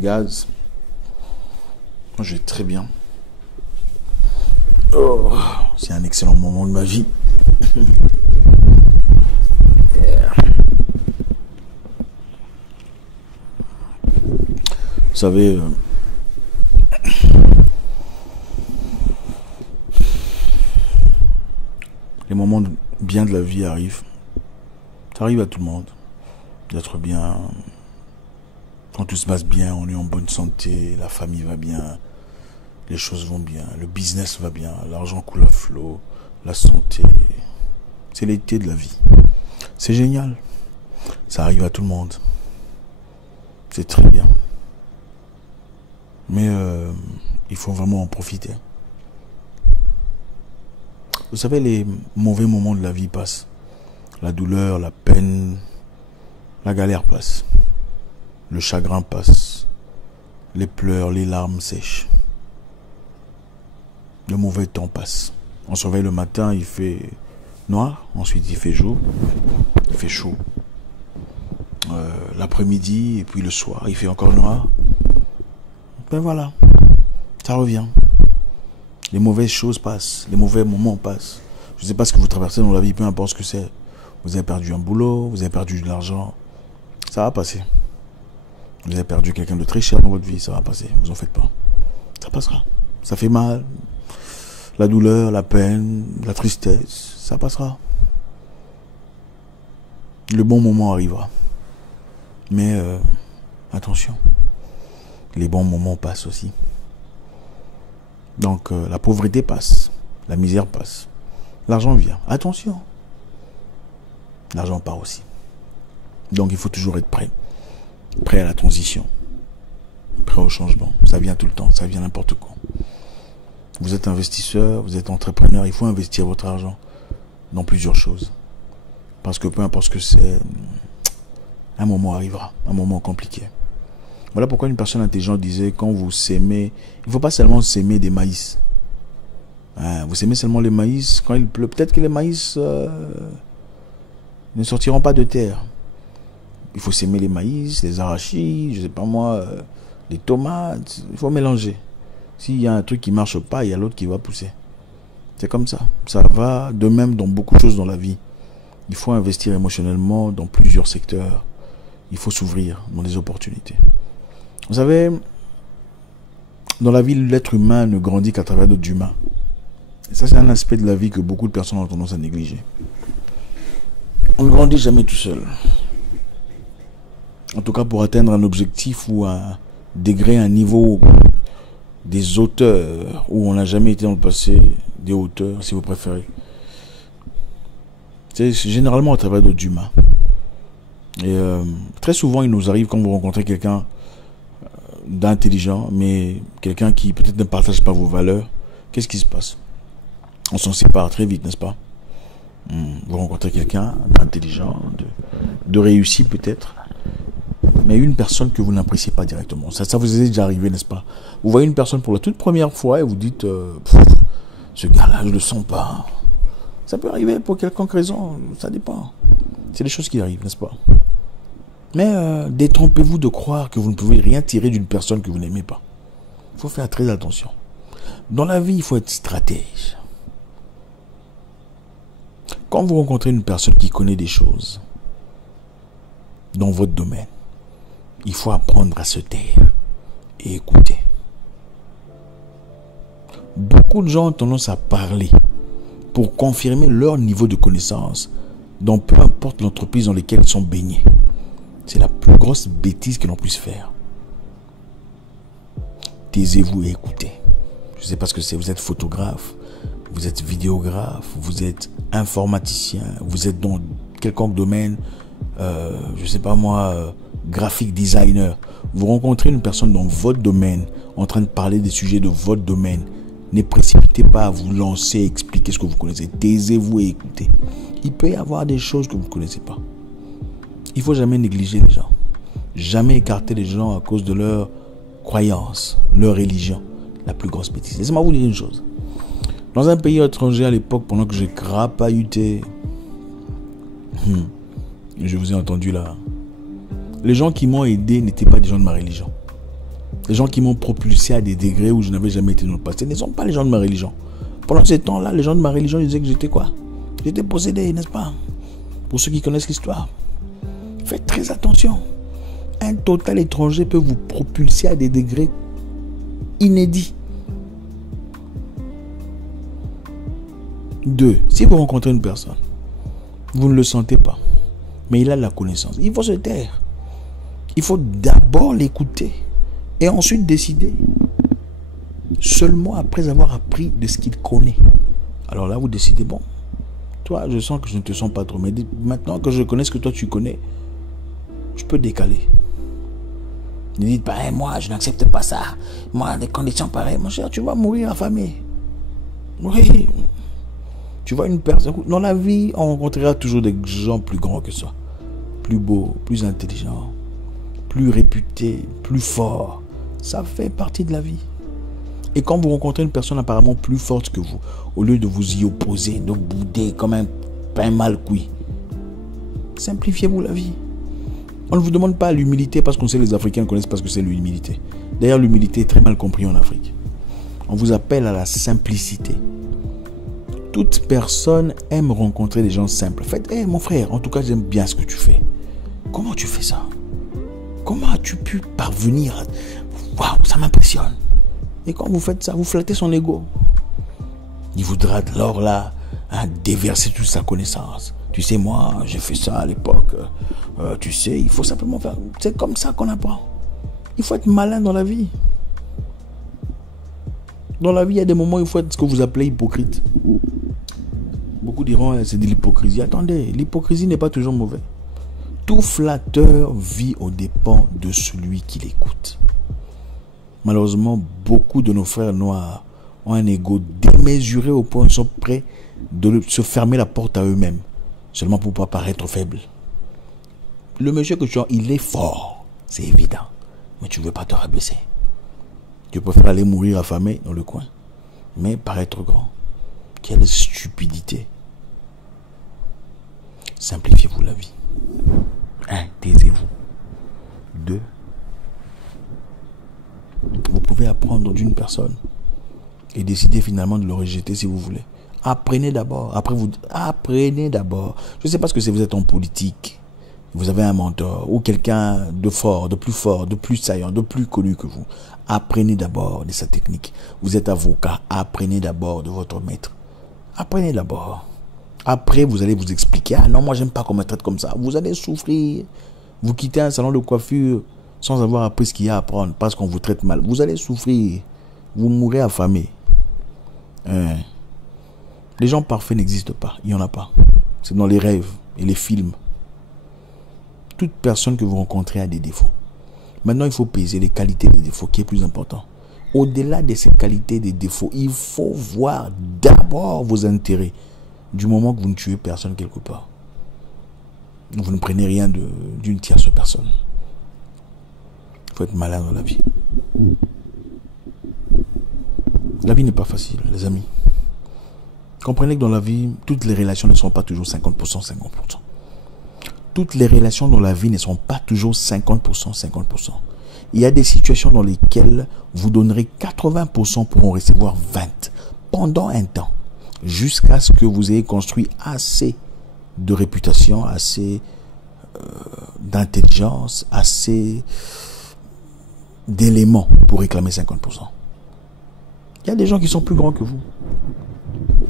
gaz. Moi, je vais très bien. Oh, c'est un excellent moment de ma vie. Vous savez, les moments bien de la vie arrivent. Ça arrive à tout le monde d'être bien. Quand tout se passe bien, on est en bonne santé, la famille va bien, les choses vont bien, le business va bien, l'argent coule à flot, la santé. C'est l'été de la vie. C'est génial. Ça arrive à tout le monde. C'est très bien. Mais il faut vraiment en profiter. Vous savez, les mauvais moments de la vie passent. La douleur, la peine, la galère passe. Le chagrin passe. Les pleurs, les larmes sèchent. Le mauvais temps passe. On se réveille le matin, il fait noir. Ensuite, il fait jour. Il fait chaud. L'après-midi, et puis le soir, il fait encore noir. Ben voilà, ça revient. Les mauvaises choses passent, les mauvais moments passent. Je ne sais pas ce que vous traversez dans la vie, peu importe ce que c'est. Vous avez perdu un boulot, vous avez perdu de l'argent, ça va passer. Vous avez perdu quelqu'un de très cher dans votre vie, ça va passer, vous en faites pas. Ça passera. Ça fait mal, la douleur, la peine, la tristesse, ça passera. Le bon moment arrivera. Mais attention, les bons moments passent aussi. Donc la pauvreté passe, la misère passe, l'argent vient. Attention, l'argent part aussi. Donc il faut toujours être prêt. Prêt à la transition. Prêt au changement. Ça vient tout le temps, ça vient n'importe quand. Vous êtes investisseur, vous êtes entrepreneur, il faut investir votre argent dans plusieurs choses. Parce que peu importe ce que c'est, un moment arrivera, un moment compliqué. Voilà pourquoi une personne intelligente disait, quand vous s'aimez, il ne faut pas seulement s'aimer des maïs. Vous s'aimez seulement les maïs, quand il pleut, peut-être que les maïs ne sortiront pas de terre. Il faut s'aimer les maïs, les arachides, je sais pas moi, les tomates, il faut mélanger. S'il y a un truc qui ne marche pas, il y a l'autre qui va pousser. C'est comme ça. Ça va de même dans beaucoup de choses dans la vie. Il faut investir émotionnellement dans plusieurs secteurs. Il faut s'ouvrir dans des opportunités. Vous savez, dans la vie, l'être humain ne grandit qu'à travers d'autres humains. Et ça, c'est un aspect de la vie que beaucoup de personnes ont tendance à négliger. On ne grandit jamais tout seul. En tout cas, pour atteindre un objectif ou un degré, un niveau des auteurs où on n'a jamais été dans le passé, des auteurs, si vous préférez. C'est généralement à travers d'autres humains. Et très souvent, il nous arrive quand vous rencontrez quelqu'un d'intelligent, mais quelqu'un qui peut-être ne partage pas vos valeurs, qu'est-ce qui se passe? On s'en sépare très vite, n'est-ce pas? Vous rencontrez quelqu'un d'intelligent, de réussi peut-être, mais une personne que vous n'appréciez pas directement. Ça vous est déjà arrivé, n'est-ce pas? Vous voyez une personne pour la toute première fois et vous dites, ce gars-là, je ne le sens pas. Ça peut arriver pour quelconque raison, ça dépend. C'est des choses qui arrivent, n'est-ce pas? Mais détrompez-vous de croire que vous ne pouvez rien tirer d'une personne que vous n'aimez pas. Il faut faire très attention. Dans la vie, il faut être stratège. Quand vous rencontrez une personne qui connaît des choses dans votre domaine, il faut apprendre à se taire et écouter. Beaucoup de gens ont tendance à parler pour confirmer leur niveau de connaissance dans peu importe l'entreprise dans laquelle ils sont baignés. C'est la plus grosse bêtise que l'on puisse faire. Taisez-vous et écoutez. Je ne sais pas ce que c'est. Vous êtes photographe, vous êtes vidéographe, vous êtes informaticien, vous êtes dans quelconque domaine, je ne sais pas moi, graphic designer. Vous rencontrez une personne dans votre domaine en train de parler des sujets de votre domaine. Ne précipitez pas à vous lancer et expliquer ce que vous connaissez. Taisez-vous et écoutez. Il peut y avoir des choses que vous ne connaissez pas. Il ne faut jamais négliger les gens. Jamais écarter les gens à cause de leur croyance, leur religion. La plus grosse bêtise. Laissez-moi vous dire une chose. Dans un pays étranger à l'époque, pendant que j'ai crapahuté, je vous ai entendu là, les gens qui m'ont aidé n'étaient pas des gens de ma religion. Les gens qui m'ont propulsé à des degrés où je n'avais jamais été dans le passé ne sont pas les gens de ma religion. Pendant ces temps-là, les gens de ma religion disaient que j'étais quoi? J'étais possédé, n'est-ce pas? Pour ceux qui connaissent l'histoire. Faites très attention. Un total étranger peut vous propulser à des degrés inédits. 2. Si vous rencontrez une personne, vous ne le sentez pas, mais il a la connaissance, il faut se taire. Il faut d'abord l'écouter et ensuite décider. Seulement après avoir appris de ce qu'il connaît. Alors là, vous décidez, bon, toi, je sens que je ne te sens pas trop, mais maintenant que je connais ce que toi tu connais, je peux décaler. Ne dites pas, hey, moi, je n'accepte pas ça. Moi, des conditions pareilles, mon cher, tu vas mourir affamé. Oui. Tu vois une personne, dans la vie, on rencontrera toujours des gens plus grands que soi. Plus beaux, plus intelligents, plus réputés, plus forts. Ça fait partie de la vie. Et quand vous rencontrez une personne apparemment plus forte que vous, au lieu de vous y opposer, de bouder comme un pain mal cuit, simplifiez-vous la vie. On ne vous demande pas l'humilité parce qu'on sait que les Africains ne connaissent pas ce que c'est l'humilité. D'ailleurs, l'humilité est très mal comprise en Afrique. On vous appelle à la simplicité. Toute personne aime rencontrer des gens simples. Faites, hey, mon frère, en tout cas, j'aime bien ce que tu fais. Comment tu fais ça? Comment as-tu pu parvenir à... Waouh, ça m'impressionne. Et quand vous faites ça, vous flattez son ego. Il voudra alors là déverser toute sa connaissance. Tu sais, moi, j'ai fait ça à l'époque. Tu sais, il faut simplement faire... C'est comme ça qu'on apprend. Il faut être malin dans la vie. Dans la vie, il y a des moments où il faut être ce que vous appelez hypocrite. Beaucoup diront, c'est de l'hypocrisie. Attendez, l'hypocrisie n'est pas toujours mauvais. Tout flatteur vit aux dépens de celui qui l'écoute. Malheureusement, beaucoup de nos frères noirs ont un ego démesuré au point où ils sont prêts de se fermer la porte à eux-mêmes, seulement pour ne pas paraître faible. Le monsieur que tu as, il est fort, c'est évident, mais tu ne veux pas te rabaisser. Tu préfères aller mourir affamé dans le coin, mais paraître grand. Quelle stupidité. Simplifiez-vous la vie. 1. Taisez-vous. 2. Vous pouvez apprendre d'une personne et décider finalement de le rejeter si vous voulez. Apprenez d'abord. Apprenez d'abord. Je ne sais pas ce que c'est, vous êtes en politique. Vous avez un mentor ou quelqu'un de fort, de plus saillant, de plus connu que vous. Apprenez d'abord de sa technique. Vous êtes avocat. Apprenez d'abord de votre maître. Apprenez d'abord. Après, vous allez vous expliquer. Ah non, moi, j'aime pas qu'on me traite comme ça. Vous allez souffrir. Vous quittez un salon de coiffure sans avoir appris ce qu'il y a à apprendre parce qu'on vous traite mal. Vous allez souffrir. Vous mourrez affamé. Les gens parfaits n'existent pas. Il n'y en a pas. C'est dans les rêves et les films. Toute personne que vous rencontrez a des défauts. Maintenant, il faut peser les qualités et les défauts, qui est plus important. Au-delà de ces qualités et des défauts, il faut voir d'abord vos intérêts. Du moment que vous ne tuez personne quelque part. Vous ne prenez rien d'une tierce personne. Il faut être malin dans la vie. La vie n'est pas facile, les amis. Comprenez que dans la vie, toutes les relations ne sont pas toujours 50%, 50%. Toutes les relations dans la vie ne sont pas toujours 50%, 50%. Il y a des situations dans lesquelles vous donnerez 80% pour en recevoir 20% pendant un temps, jusqu'à ce que vous ayez construit assez de réputation, assez d'intelligence, assez d'éléments pour réclamer 50%. Il y a des gens qui sont plus grands que vous.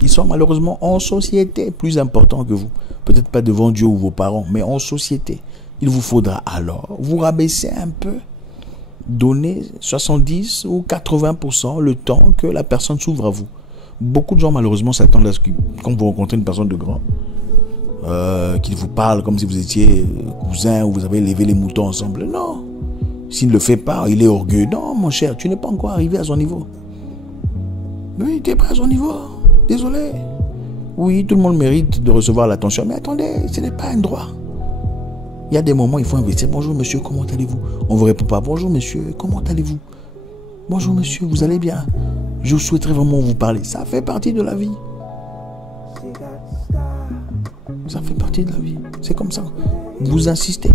Ils sont malheureusement en société plus importants que vous. Peut-être pas devant Dieu ou vos parents, mais en société. Il vous faudra alors vous rabaisser un peu, donner 70 ou 80% le temps que la personne s'ouvre à vous. Beaucoup de gens malheureusement s'attendent à ce que quand vous rencontrez une personne de grand, qu'il vous parle comme si vous étiez cousin ou vous avez élevé les moutons ensemble. Non. S'il ne le fait pas, il est orgueilleux. Non, mon cher, tu n'es pas encore arrivé à son niveau. Oui, tu n'es pas à son niveau. Désolé. Oui, tout le monde mérite de recevoir l'attention, mais attendez, ce n'est pas un droit. Il y a des moments, il faut investir. Bonjour monsieur, comment allez-vous? On ne vous répond pas. Bonjour monsieur, comment allez-vous? Bonjour monsieur, vous allez bien? Je souhaiterais vraiment vous parler. Ça fait partie de la vie. Ça fait partie de la vie. C'est comme ça. Vous insistez.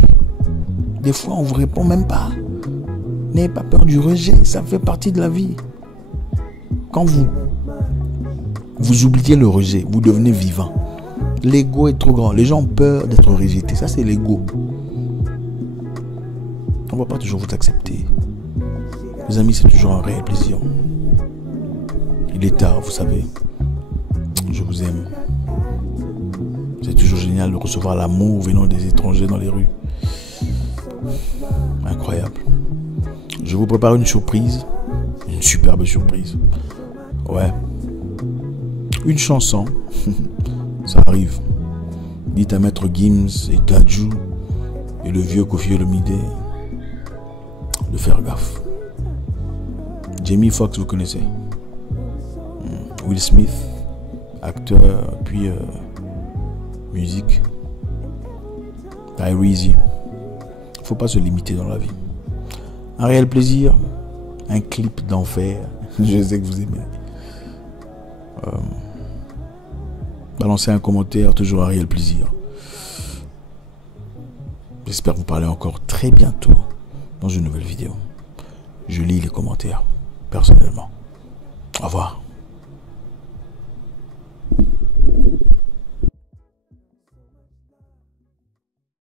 Des fois, on ne vous répond même pas. N'ayez pas peur du rejet, ça fait partie de la vie. Quand vous oubliez le rejet, vous devenez vivant. L'ego est trop grand. Les gens ont peur d'être rejetés. Ça, c'est l'ego. On ne va pas toujours vous accepter. Les amis, c'est toujours un réel plaisir. Il est tard, vous savez. Je vous aime. C'est toujours génial de recevoir l'amour venant des étrangers dans les rues. Incroyable. Je vous prépare une surprise. Une superbe surprise. Ouais. Une chanson. Ça arrive. Dites à Maître Gims et Dadju et le vieux Koffi Olomide de faire gaffe. Jamie Foxx, vous connaissez. Will Smith, acteur, puis musique. Tyrese. Faut pas se limiter dans la vie. Un réel plaisir. Un clip d'enfer. Je sais que vous aimez. Balancez un commentaire, toujours un réel plaisir. J'espère vous parler encore très bientôt dans une nouvelle vidéo. Je lis les commentaires personnellement. Au revoir.